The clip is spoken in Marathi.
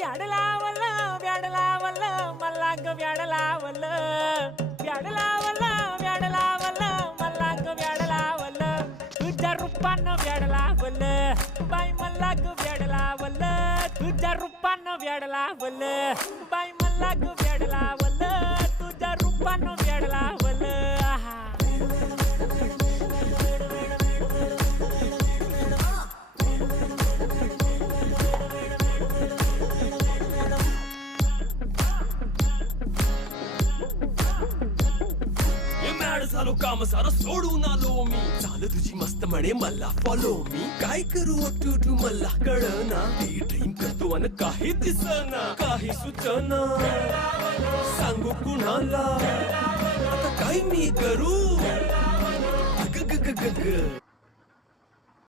व्याड लावलं व्याड लावलं मला ग व्याड लावलं व्याड लावलं व्याड लावलं मला ग व्याड लावलं तुझ्या रूपानं व्याड लावलं बाई मला ग व्याड लावलं तुझ्या रूपानं व्याड लावलं बाई मला ग व्याड लावलं तुझ्या रूपानं व्याड लावलं आहा झालो काम सारं सोडून आलो मी चाल तुझी मस्त म्हणे मला फॉलो मी काय करू टू मला कळना ड्रीम करतो आणि काही दिसना काही सुचना सांगू कुणाला आता काय मी करू ग ग ग ग ग